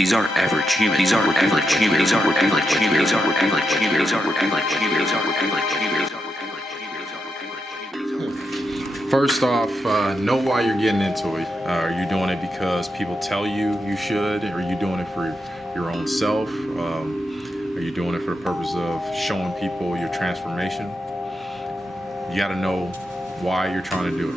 These aren't average humans. These aren't average humans. These aren't average humans. These aren't average humans. These aren't average humans. These aren't average humans. First off, know why you're getting into it. Are you doing it because people tell you you should? Are you doing it for your own self? Are you doing it for the purpose of showing people your transformation? You got to know why you're trying to do it.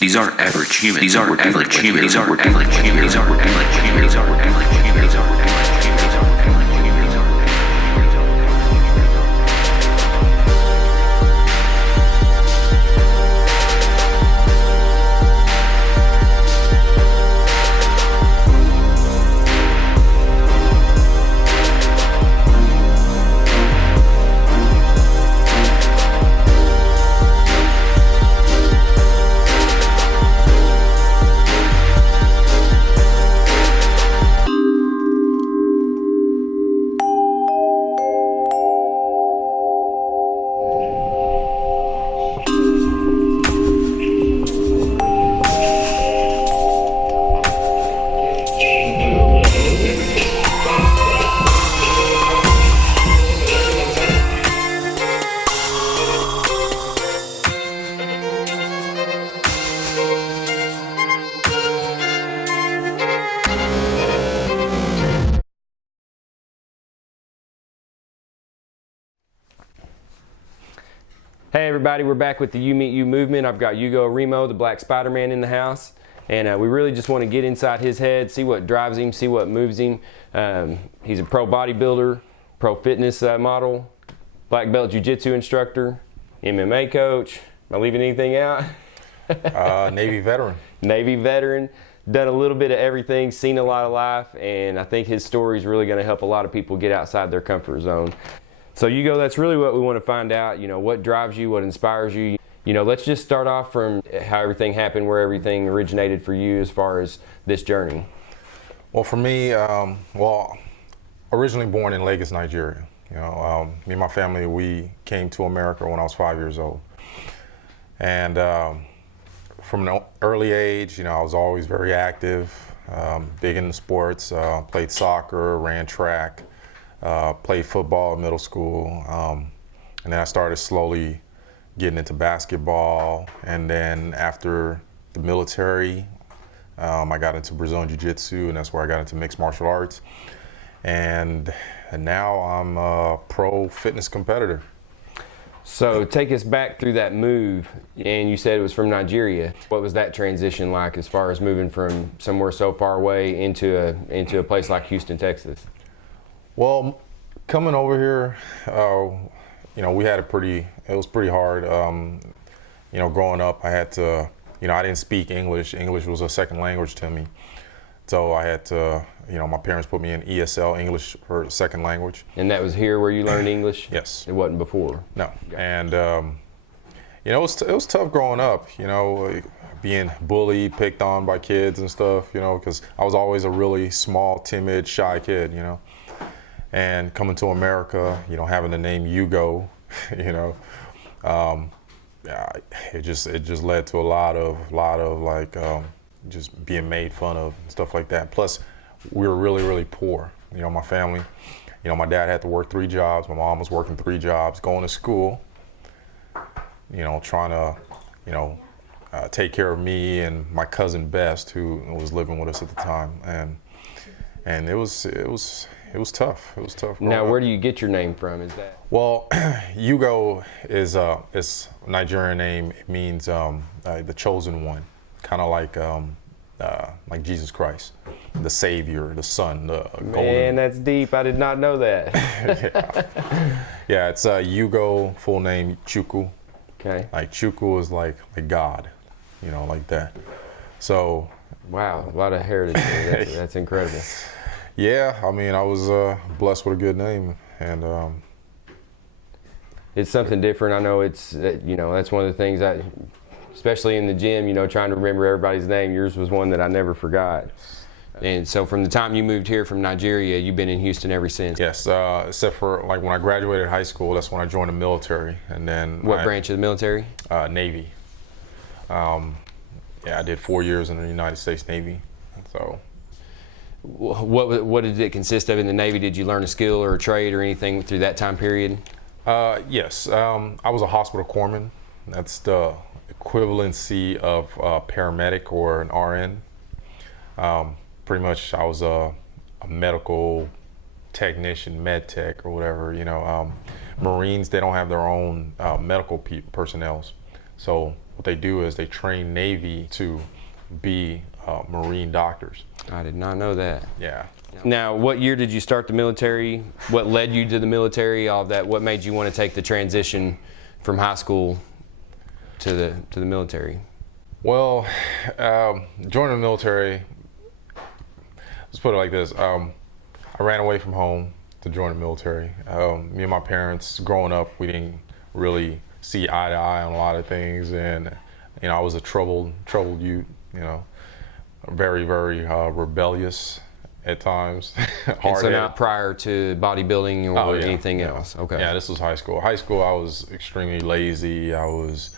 These aren't average humans. These aren't average humans. These aren't average humans. These aren't average humans. These aren't average humans. These aren't average humans. These aren't average humans. Hey everybody, we're back with the UmeetU movement. I've got Ugo Arimo, the Black Spider-Man, in the house, and we really just want to get inside his head, see what drives him, see what moves him. He's a pro bodybuilder, pro fitness model, black belt jiu-jitsu instructor, MMA coach. Am I leaving anything out? Navy veteran. Navy veteran, done a little bit of everything, seen a lot of life, and I think his story is really going to help a lot of people get outside their comfort zone. So Hugo, that's really what we want to find out, what drives you, what inspires you. Let's just start off from how everything happened, where everything originated for you as far as this journey. Well, for me, originally born in Lagos, Nigeria. Me and my family, we came to America when I was 5 years old. And from an early age, I was always very active, big into sports, played soccer, ran track. Played football in middle school, and then I started slowly getting into basketball, and then after the military, I got into Brazilian Jiu-Jitsu, and that's where I got into mixed martial arts, and now I'm a pro fitness competitor. So take us back through that move, and you said it was from Nigeria. What was that transition like as far as moving from somewhere so far away into a place like Houston, Texas? Well, coming over here, we had it was pretty hard. Growing up, I had to, I didn't speak English. English was a second language to me. So I had to, my parents put me in ESL, English for second language. And that was here where you learned English? Yes. It wasn't before? No. And, it was tough growing up, being bullied, picked on by kids and stuff, because I was always a really small, timid, shy kid, And coming to America, having the name Hugo, it just led to a lot of like just being made fun of and stuff like that. Plus, we were really, really poor. My family, my dad had to work 3 jobs. My mom was working 3 jobs, going to school. Trying to, take care of me and my cousin Best, who was living with us at the time, and and it was tough. It was tough. Now, where do you get your name from? Is that? Well, Hugo is a Nigerian name. It means the chosen one, kind of like Jesus Christ, the Savior, the Son, the golden. Man, that's deep. I did not know that. Yeah, it's Hugo, full name Chuku. Okay. Like Chuku is like God, you know, like that. So. Wow, a lot of heritage there. That's incredible. Yeah, I mean, I was blessed with a good name, and it's something different. I know it's, you know, that's one of the things that, especially in the gym, you know, trying to remember everybody's name. Yours was one that I never forgot. And so from the time you moved here from Nigeria, you've been in Houston ever since? Yes, except for like when I graduated high school, that's when I joined the military. And then what branch of the military? Navy. Yeah, I did 4 years in the United States Navy. So. What did it consist of in the Navy? Did you learn a skill or a trade or anything through that time period? Yes, I was a hospital corpsman. That's the equivalency of a paramedic or an RN. Pretty much I was a medical technician, med tech or whatever, you know. Marines, they don't have their own medical personnel. So what they do is they train Navy to be Marine doctors. I did not know that. Yeah. Now, what year did you start the military? What led you to the military? All of that. What made you want to take the transition from high school to the military? Well, joining the military. Let's put it like this. I ran away from home to join the military. Me and my parents, growing up, we didn't really see eye to eye on a lot of things, and you know, I was a troubled youth. You know, very, very rebellious at times. And so not prior to bodybuilding or anything else? Okay. Yeah, this was high school. High school, I was extremely lazy. I was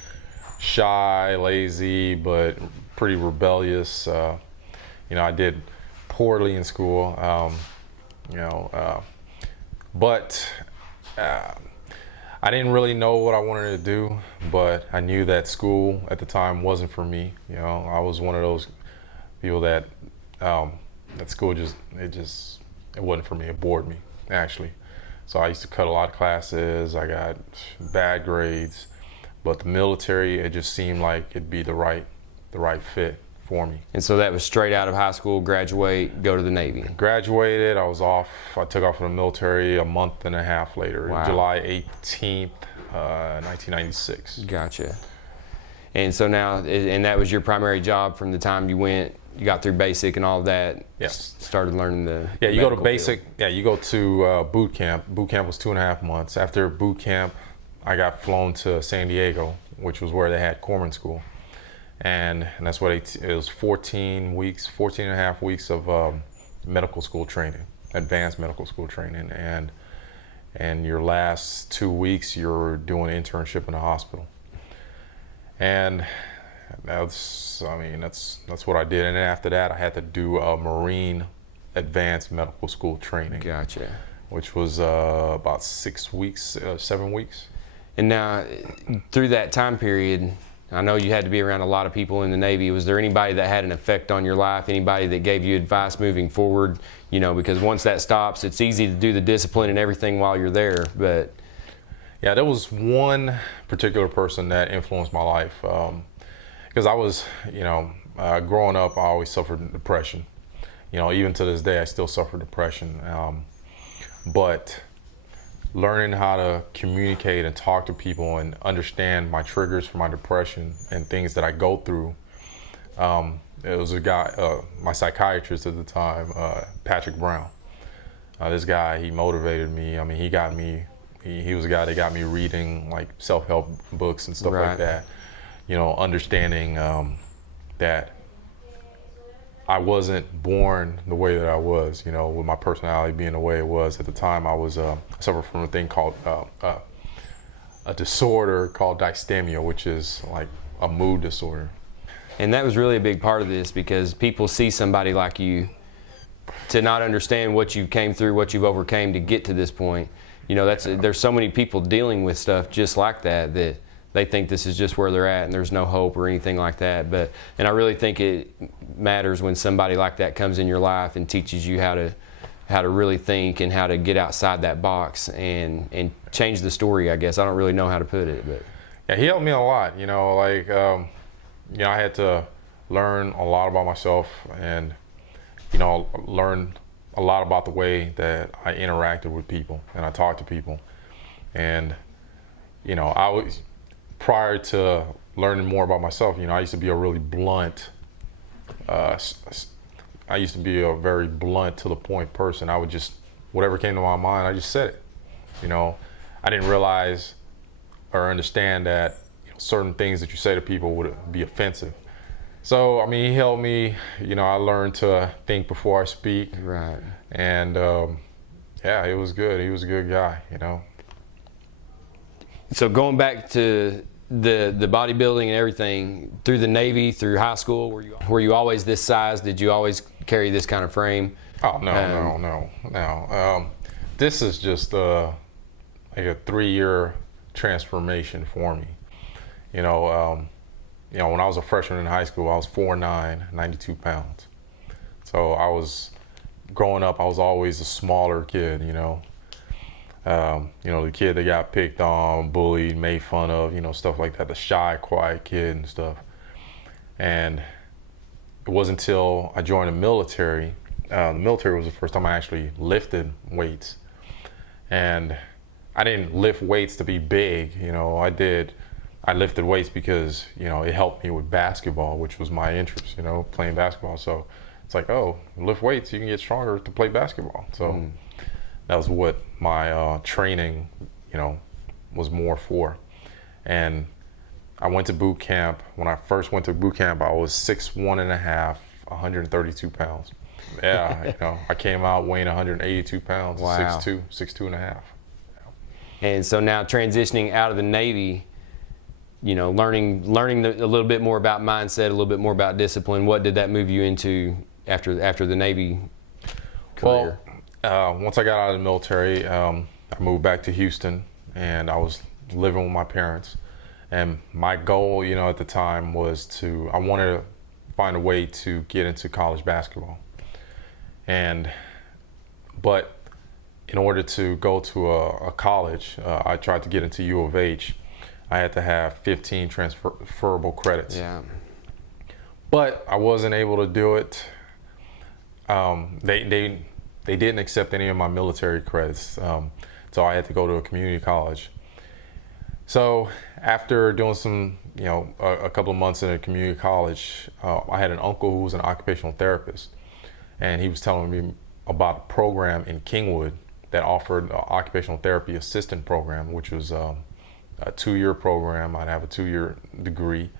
shy, lazy, but pretty rebellious. You know, I did poorly in school. You know, but I didn't really know what I wanted to do, but I knew that school at the time wasn't for me. You know, I was one of those people that that school it wasn't for me. It bored me, actually. So I used to cut a lot of classes. I got bad grades, but the military, it just seemed like it'd be the right fit for me. And so that was straight out of high school, graduate, go to the Navy. Graduated, I was off. I took off from the military a month and a half later, wow. July 18th, 1996. Gotcha. And so now, and that was your primary job from the time you got through basic and all of that? Yes. Started learning the you go to basic, field. Yeah, you go to boot camp. Boot camp was 2.5 months. After boot camp, I got flown to San Diego, which was where they had corpsman school. And that's what it was 14 and a half weeks of medical school training, advanced medical school training. And your last 2 weeks, you're doing an internship in a hospital. And that's what I did. And then after that, I had to do a Marine advanced medical school training. Gotcha. Which was about 7 weeks. And now, through that time period, I know you had to be around a lot of people in the Navy. Was there anybody that had an effect on your life? Anybody that gave you advice moving forward? You know, because once that stops, it's easy to do the discipline and everything while you're there. But yeah, there was one particular person that influenced my life. Because I was, you know, growing up, I always suffered depression. You know, even to this day, I still suffer depression. But learning how to communicate and talk to people and understand my triggers for my depression and things that I go through. It was a guy, my psychiatrist at the time, Patrick Brown. This guy, he motivated me. I mean, he was a guy that got me reading like self-help books and stuff like that. You know, understanding that I wasn't born the way that I was, you know, with my personality being the way it was. At the time, I suffered from a thing called a disorder called dysthymia, which is like a mood disorder. And that was really a big part of this, because people see somebody like you to not understand what you came through, what you've overcame to get to this point. You know, there's so many people dealing with stuff just like that they think this is just where they're at and there's no hope or anything like that. And I really think it matters when somebody like that comes in your life and teaches you how to really think and how to get outside that box and change the story, I guess. I don't really know how to put it, but yeah, he helped me a lot. I had to learn a lot about myself and learn a lot about the way that I interacted with people and I talked to people. And I was, prior to learning more about myself, I used to be a really blunt, I used to be a very blunt, to the point person. I would just, whatever came to my mind, I just said it. I didn't realize or understand that certain things that you say to people would be offensive. So, he helped me. I learned to think before I speak. Right. And yeah, it was good. He was a good guy, So going back to the bodybuilding and everything, through the Navy, through high school, were you always this size? Did you always carry this kind of frame? Oh, no. This is just like a 3-year transformation for me. When I was a freshman in high school, I was 4'9", 92 pounds. So growing up, I was always a smaller kid, the kid that got picked on, bullied, made fun of, stuff like that, the shy, quiet kid and stuff. And it wasn't until I joined the military. The military was the first time I actually lifted weights. And I didn't lift weights to be big, I lifted weights because, it helped me with basketball, which was my interest, playing basketball. So it's like, oh, lift weights, you can get stronger to play basketball. So that was what my training, was more for. And I went to boot camp. When I first went to boot camp, I was 6'1.5", 132 pounds. Yeah, I came out weighing 182 pounds, wow. 6'2", and a half. And so now transitioning out of the Navy, learning a little bit more about mindset, a little bit more about discipline. What did that move you into after the Navy career? Well, once I got out of the military, I moved back to Houston, and I was living with my parents. And my goal, at the time was I wanted to find a way to get into college basketball. But in order to go to a college, I tried to get into U of H. I had to have 15 transferable credits. Yeah. But I wasn't able to do it. They didn't accept any of my military credits, so I had to go to a community college. So after doing some, a couple of months in a community college, I had an uncle who was an occupational therapist, and he was telling me about a program in Kingwood that offered an occupational therapy assistant program, which was a 2-year program. I'd have a 2-year degree,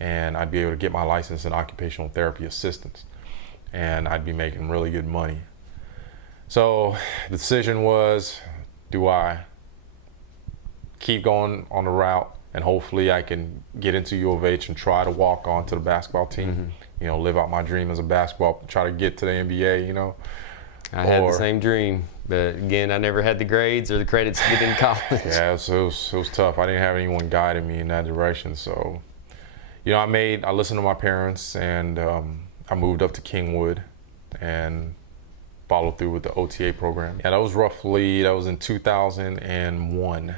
and I'd be able to get my license in occupational therapy assistance, and I'd be making really good money. So the decision was, do I keep going on the route and hopefully I can get into U of H and try to walk on to the basketball team, live out my dream as a basketball, try to get to the NBA, I had the same dream, but again, I never had the grades or the credits to get in college. Yeah, it was tough. I didn't have anyone guiding me in that direction. So, I listened to my parents, and I moved up to Kingwood and followed through with the OTA program. Yeah, that was in 2001.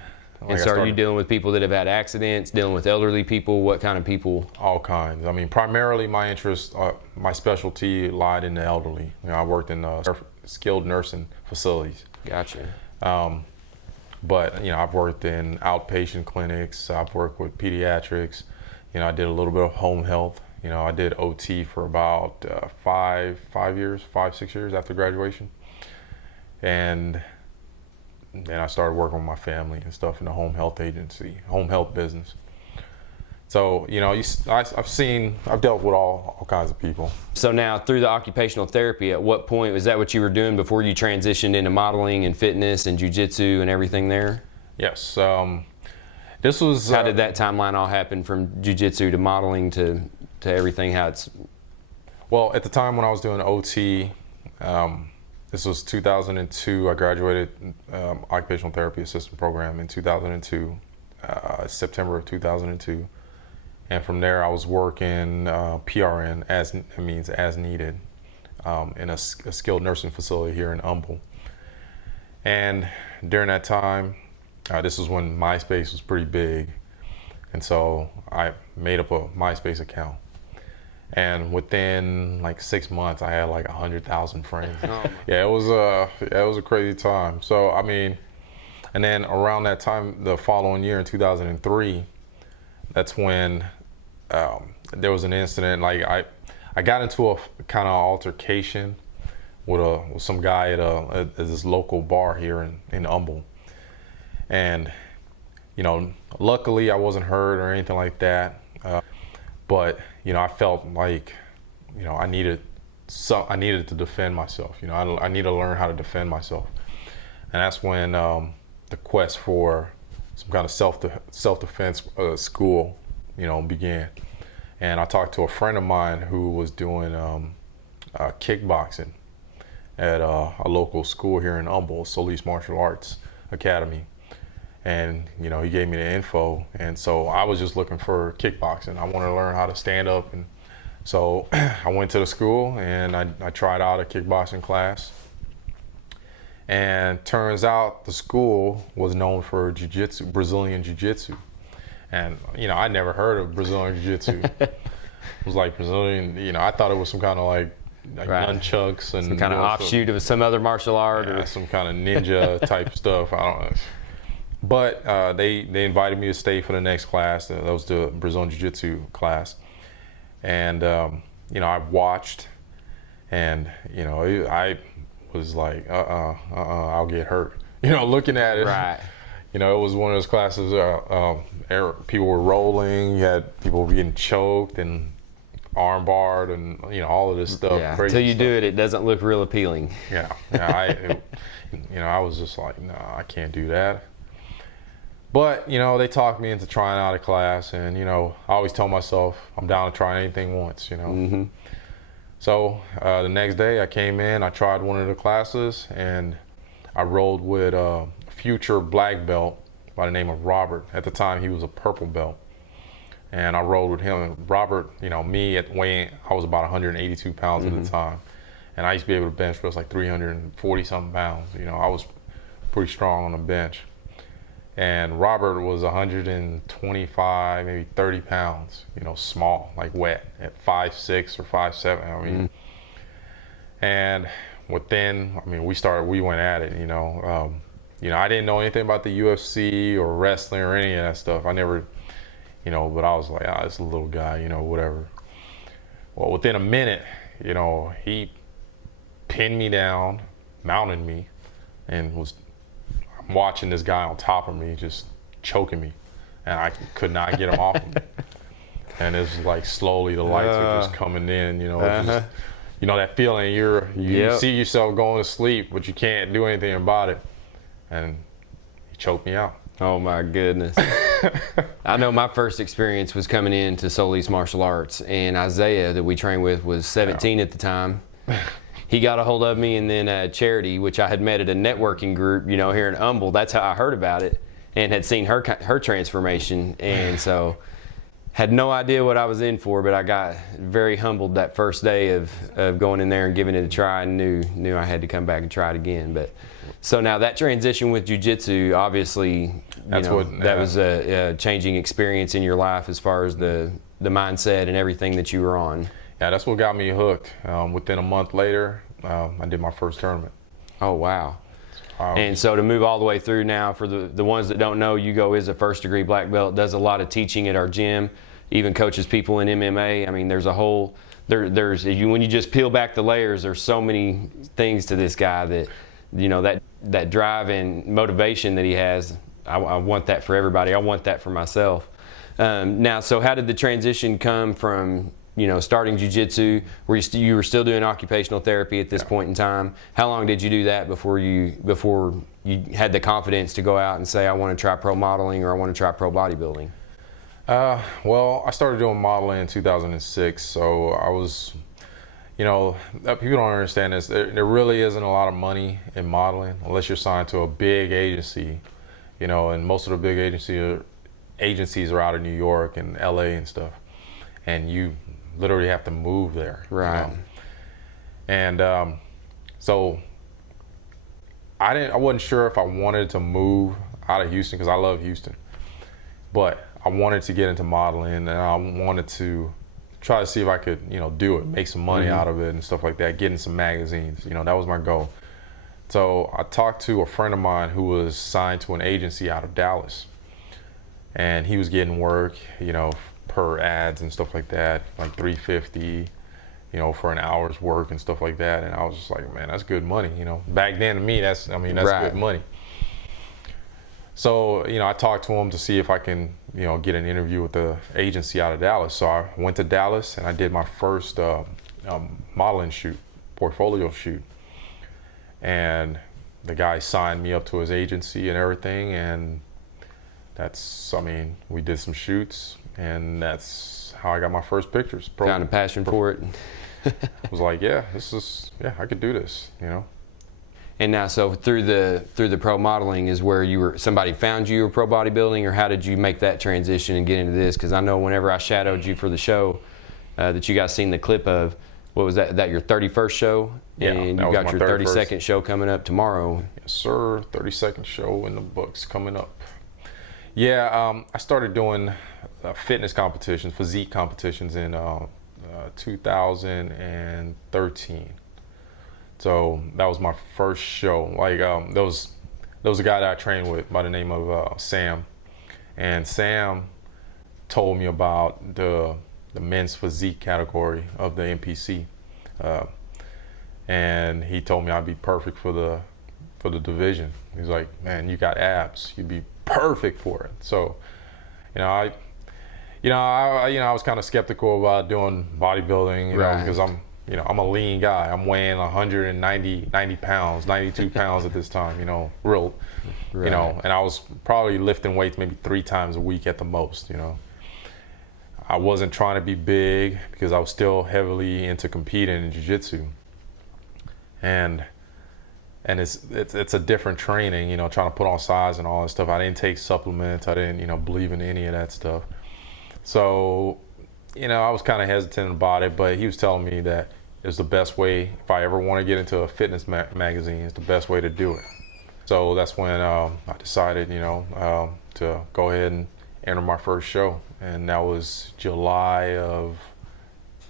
And so are you dealing with people that have had accidents, dealing with elderly people? What kind of people? All kinds. Primarily my interest, my specialty lied in the elderly. I worked in skilled nursing facilities. Gotcha. But, I've worked in outpatient clinics. I've worked with pediatrics. I did a little bit of home health. I did OT for about 6 years after graduation. And then I started working with my family and stuff in the home health business. So, I've dealt with all kinds of people. So now through the occupational therapy, at what point, was that what you were doing before you transitioned into modeling and fitness and jiu-jitsu and everything there? Yes. This was... How did that timeline all happen from jiu-jitsu to modeling to everything, how it's... Well, at the time when I was doing OT, this was 2002. I graduated occupational therapy assistant program in 2002. September of 2002. And from there, I was working PRN, as needed, in a skilled nursing facility here in Humble. And during that time, this was when MySpace was pretty big. And so I made up a MySpace account. And within like 6 months, I had like 100,000 friends. Yeah, it was a crazy time. So, I mean, and then around that time, the following year in 2003, that's when there was an incident. Like I got into a kind of altercation with some guy at this local bar here in Humble. And, you know, luckily I wasn't hurt or anything like that. But, you know, I felt like, you know, I needed to defend myself. You know, I need to learn how to defend myself. And that's when the quest for some kind of self-defense school, you know, began. And I talked to a friend of mine who was doing kickboxing at a local school here in Humble, Solis Martial Arts Academy. And, you know, he gave me the info. And so I was just looking for kickboxing. I wanted to learn how to stand up. And so I went to the school and I tried out a kickboxing class. And turns out the school was known for Jiu-Jitsu, Brazilian Jiu-Jitsu. And, you know, I never heard of Brazilian Jiu-Jitsu. It was like Brazilian, you know, I thought it was some kind of like right. Nunchucks and some kind of offshoot of some other martial art, yeah, or some kind of ninja type stuff. I don't know. But they invited me to stay for the next class. That was the Brazilian Jiu-Jitsu class. And, you know, I watched and, you know, I was like, I'll get hurt. You know, looking at it. Right. You know, it was one of those classes, people were rolling, you had people getting choked and arm barred and, you know, all of this stuff. Yeah, until you do it, it doesn't look real appealing. Yeah, you know, I was just like, no, I can't do that. But, you know, they talked me into trying out a class, and, you know, I always tell myself I'm down to try anything once, you know. Mm-hmm. So the next day I came in, I tried one of the classes, and I rolled with a future black belt by the name of Robert. At the time, he was a purple belt. And I rolled with him. And Robert, you know, me at weighing, I was about 182 pounds mm-hmm. at the time. And I used to be able to bench press like 340 something pounds. You know, I was pretty strong on the bench. And Robert was 125, maybe 30 pounds, you know, small, like wet, at 5'6" or 5'7". I mean, and within, I mean, we went at it, you know. You know, I didn't know anything about the UFC or wrestling or any of that stuff. I never, you know, but I was like, it's a little guy, you know, whatever. Well, within a minute, you know, he pinned me down, mounted me, and was watching this guy on top of me just choking me, and I could not get him off of me. And it's like slowly the lights are just coming in, you know. Just, you know that feeling, you see yourself going to sleep, but you can't do anything about it. And he choked me out. Oh my goodness. I know my first experience was coming into Solis Martial Arts, and Isaiah that we trained with was 17 at the time. He got a hold of me, and then Charity, which I had met at a networking group, you know, here in Humble. That's how I heard about it and had seen her transformation. And so had no idea what I was in for, but I got very humbled that first day of going in there and giving it a try, and knew I had to come back and try it again. But so now that transition with Jiu-Jitsu, obviously, that was a changing experience in your life as far as the mindset and everything that you were on. Yeah, that's what got me hooked. Within a month later, I did my first tournament. Oh, wow. And so to move all the way through now, for the ones that don't know, Hugo is a first-degree black belt, does a lot of teaching at our gym, even coaches people in MMA. I mean, there's a whole, when you just peel back the layers, there's so many things to this guy that, you know, that drive and motivation that he has, I want that for everybody. I want that for myself. Now, so how did the transition come from, you know, starting jiu-jitsu, where you were still doing occupational therapy at this point in time? How long did you do that before you had the confidence to go out and say, I want to try pro modeling or I want to try pro bodybuilding? Well, I started doing modeling in 2006, so I was, you know, people don't understand this. There really isn't a lot of money in modeling unless you're signed to a big agency, you know, and most of the big agencies agencies are out of New York and LA and stuff, and you literally have to move there. Right. And so I wasn't sure if I wanted to move out of Houston, because I love Houston, but I wanted to get into modeling, and I wanted to try to see if I could, do it, make some money out of it and stuff like that, get in some magazines. That was my goal. So I talked to a friend of mine who was signed to an agency out of Dallas, and he was getting work, per ads and stuff like that, like $350, for an hour's work and stuff like that. And I was just like, man, that's good money. Back then to me, that's Right. good money. So, I talked to him to see if I can, get an interview with the agency out of Dallas. So I went to Dallas and I did my first modeling shoot, portfolio shoot. And the guy signed me up to his agency and everything. And we did some shoots, and that's how I got my first pictures. Found a passion for it. Was like, I could do this, And now, so through the pro modeling is where somebody found you were pro bodybuilding, or how did you make that transition and get into this? Because I know whenever I shadowed you for the show that you guys seen the clip of, what was that your 31st show? Yeah, and that you was got my your 31st. 32nd show coming up tomorrow. Yes, sir. 32nd show in the books coming up. Yeah, I started doing fitness competitions, physique competitions in 2013. So that was my first show. Like there was a guy that I trained with by the name of Sam, and Sam told me about the men's physique category of the NPC, and he told me I'd be perfect for the division. He's like, man, you got abs, you'd be perfect for it. So, I was kind of skeptical about doing bodybuilding, Right. because I'm a lean guy. I'm weighing 90 pounds, 92 pounds at this time, real, Right. and I was probably lifting weights maybe 3 times a week at the most, I wasn't trying to be big because I was still heavily into competing in Jiu-Jitsu. And it's a different training, trying to put on size and all that stuff. I didn't take supplements. I didn't, believe in any of that stuff. So, I was kind of hesitant about it, but he was telling me that it's the best way, if I ever want to get into a fitness magazine, it's the best way to do it. So that's when I decided, to go ahead and enter my first show. And that was July of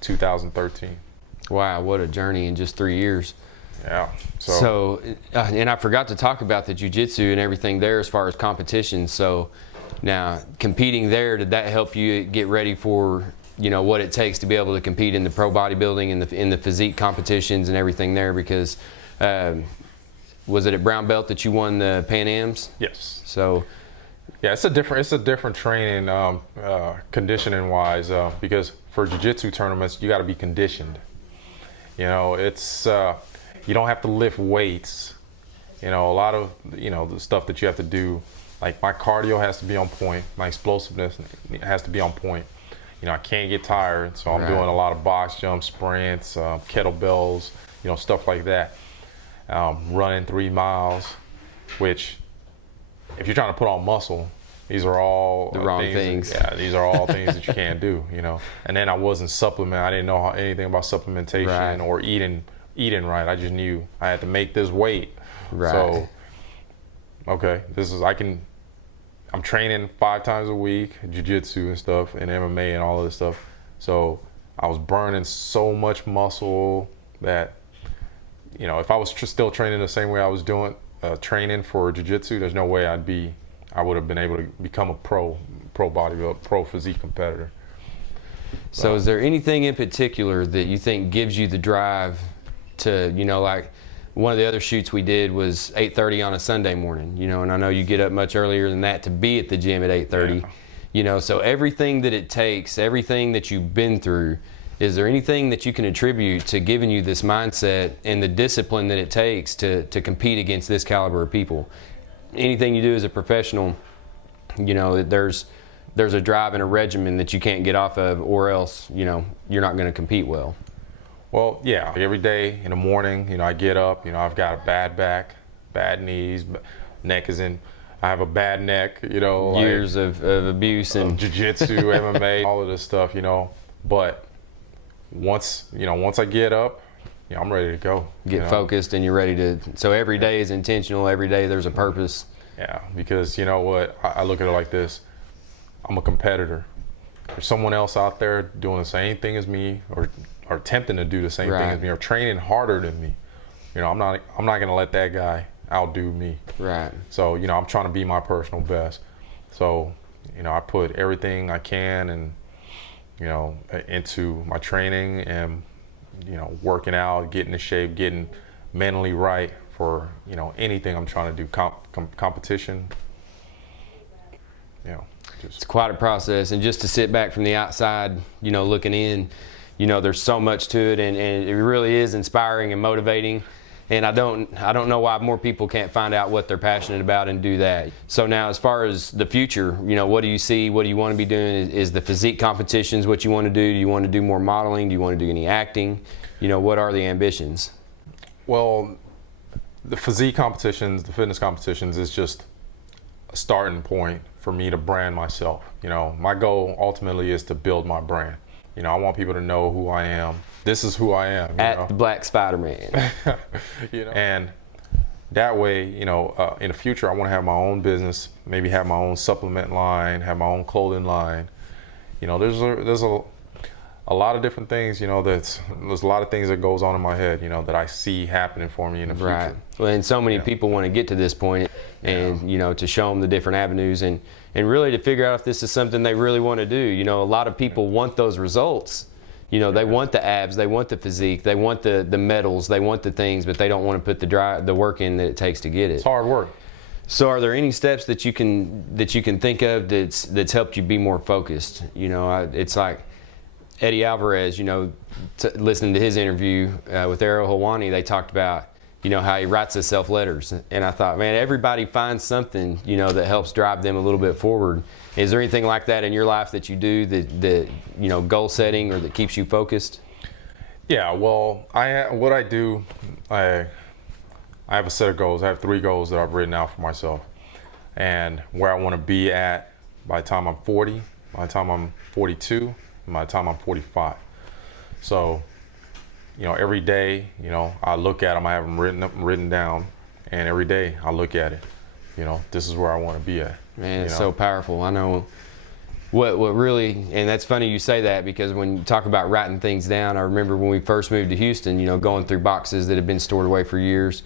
2013. Wow, what a journey in just 3 years. Yeah. So, and I forgot to talk about the jiu-jitsu and everything there as far as competition. So now competing there, did that help you get ready for, what it takes to be able to compete in the pro bodybuilding and in the physique competitions and everything there? Because was it at brown belt that you won the Pan Ams? Yes. So yeah, it's a different training, conditioning wise, because for jiu-jitsu tournaments you got to be conditioned. It's you don't have to lift weights. A lot of the stuff that you have to do, like my cardio has to be on point, my explosiveness has to be on point. I can't get tired, so I'm Right. doing a lot of box jumps, sprints, kettlebells, stuff like that. Running 3 miles, which if you're trying to put on muscle, these are all The wrong things. Yeah, these are all things that you can't do, And then I wasn't I didn't know anything about supplementation Right. or eating right. I just knew I had to make this weight. Right. So, okay, I'm training 5 times a week, jiu-jitsu and stuff, and MMA and all of this stuff. So I was burning so much muscle that, if I was still training the same way I was doing training for jiu-jitsu, there's no way I would have been able to become a pro bodybuilder, pro physique competitor. So is there anything in particular that you think gives you the drive to, like one of the other shoots we did was 8:30 on a Sunday morning, and I know you get up much earlier than that to be at the gym at 8:30, so everything that it takes, everything that you've been through, is there anything that you can attribute to giving you this mindset and the discipline that it takes to compete against this caliber of people? Anything you do as a professional, there's a drive and a regimen that you can't get off of, or else, you're not going to compete well. Well, yeah, every day in the morning, I get up, I've got a bad back, bad knees, neck is in I have a bad neck, Years of abuse and Jiu-Jitsu, MMA, all of this stuff, But once I get up, I'm ready to go. Get focused and you're ready to. So every day is intentional. Every day there's a purpose. Yeah, because you know what? I look at it like this. I'm a competitor. There's someone else out there doing the same thing as me, or attempting to do the same thing as me, or training harder than me. I'm not going to let that guy outdo me. Right. So, I'm trying to be my personal best. So, I put everything I can and, into my training and, working out, getting in shape, getting mentally right for, anything I'm trying to do, competition, It's quite a process, and just to sit back from the outside, looking in, there's so much to it, and it really is inspiring and motivating. And I don't know why more people can't find out what they're passionate about and do that. So now, as far as the future, what do you see? What do you want to be doing? Is the physique competitions what you want to do? Do you want to do more modeling? Do you want to do any acting? What are the ambitions? Well, the physique competitions, the fitness competitions is just a starting point for me to brand myself. My goal ultimately is to build my brand. I want people to know who I am. This is who I am. The Black Spider-Man. And that way, in the future, I want to have my own business, maybe have my own supplement line, have my own clothing line. There's a lot of different things, there's a lot of things that goes on in my head, that I see happening for me in the future. Right. Well, and so many people want to get to this point and, to show them the different avenues and really to figure out if this is something they really want to do. A lot of people want those results. They want the abs, they want the physique, they want the medals, they want the things, but they don't want to put the work in that it takes to get it. It's hard work. So are there any steps that you can think of that's helped you be more focused? It's like Eddie Alvarez, listening to his interview with Ariel Helwani, they talked about, how he writes himself letters. And I thought, man, everybody finds something, that helps drive them a little bit forward. Is there anything like that in your life that you do that goal setting or that keeps you focused? Yeah, well, I have a set of goals. I have 3 goals that I've written out for myself. And where I want to be at by the time I'm 40, by the time I'm 42, and by the time I'm 45. So, every day, I look at them, I have them written down, and every day I look at it. This is where I want to be at. Man, it's so powerful. I know what really, and that's funny you say that, because when you talk about writing things down, I remember when we first moved to Houston, going through boxes that had been stored away for years,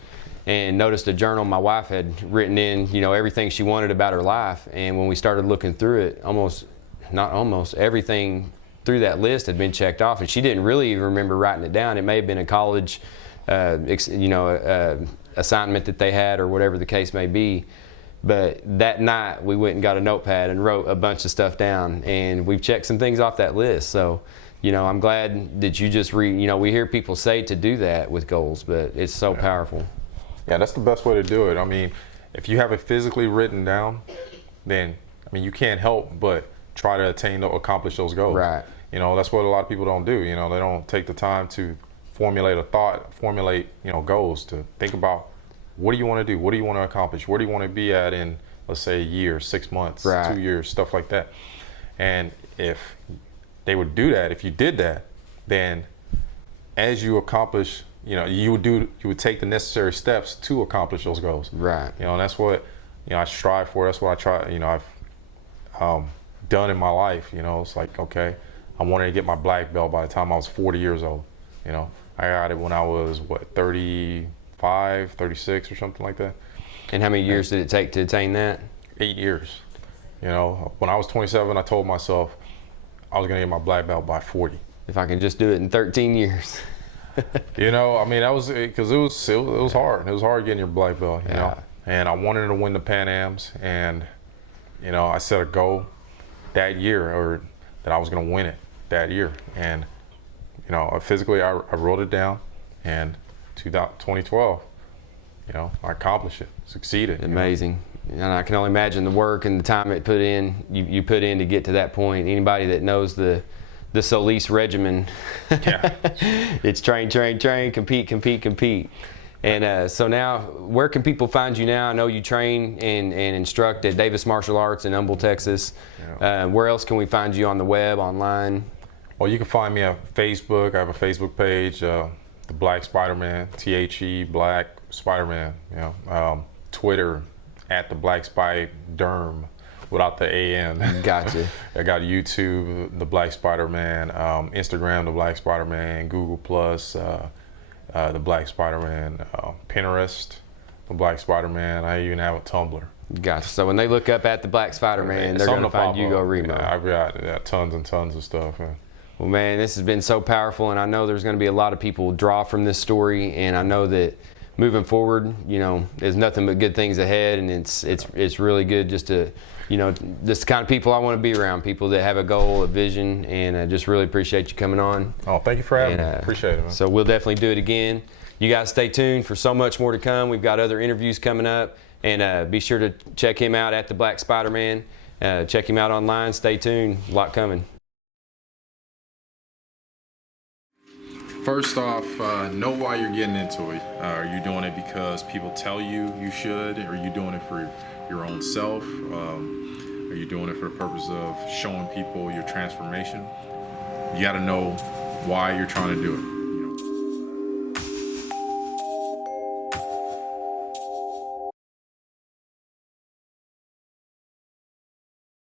and noticed a journal my wife had written in, everything she wanted about her life. And when we started looking through it, everything through that list had been checked off, and she didn't really even remember writing it down. It may have been a college, assignment that they had, or whatever the case may be. But that night we went and got a notepad and wrote a bunch of stuff down, and we've checked some things off that list. So, I'm glad that you just we hear people say to do that with goals, but it's so powerful. Yeah, that's the best way to do it. I mean, if you have it physically written down, then you can't help but try to accomplish those goals. Right. That's what a lot of people don't do. They don't take the time to formulate goals, to think about, what do you want to do? What do you want to accomplish? Where do you want to be at in, let's say, a year, 6 months, 2 years, stuff like that. And if they would do that, if you did that, then as you accomplish, you would take the necessary steps to accomplish those goals. Right. And that's what, I strive for. That's what I try, I've done in my life. It's like, okay, I wanted to get my black belt by the time I was 40 years old. I got it when I was, 35, 36 or something like that. And how many years did it take to attain that? 8 years. When I was 27, I told myself I was gonna get my black belt by 40. If I can just do it in 13 years. that was, because it was hard. It was hard getting your black belt, you know. And I wanted to win the Pan Ams, and I set a goal that year, or that I was gonna win it that year. And physically I wrote it down, and 2012, I accomplished it, succeeded. Amazing. And I can only imagine the work and the time it put in, you put in to get to that point. Anybody that knows the Solis regimen, it's train, compete. And so now, where can people find you now? I know you train and instruct at Davis Martial Arts in Humble, Texas. Yeah. Where else can we find you on the web, online? Well, you can find me on Facebook. I have a Facebook page, The Black Spider-Man, THE Black Spider-Man. You know, Twitter at The Black Spiderm without the AN. Gotcha. I got YouTube, The Black Spider-Man, Instagram, The Black Spider-Man, Google Plus, The Black Spider-Man, Pinterest, The Black Spider-Man. I even have a Tumblr. Gotcha. So when they look up at The Black Spider-Man, they're going to find Ugo Arimo. Yeah, I've got tons and tons of stuff. Man. Well, man, this has been so powerful, and I know there's going to be a lot of people draw from this story, and I know that moving forward, you know, there's nothing but good things ahead, and it's really good just to, you know, just the kind of people I want to be around, people that have a goal, a vision, and I just really appreciate you coming on. Oh, thank you for having me. Appreciate it, man. So we'll definitely do it again. You guys stay tuned for so much more to come. We've got other interviews coming up, and be sure to check him out at The Black Spider-Man. Check him out online. Stay tuned. A lot coming. First off, know why you're getting into it. Are you doing it because people tell you you should? Are you doing it for your own self? Are you doing it for the purpose of showing people your transformation? You got to know why you're trying to do it.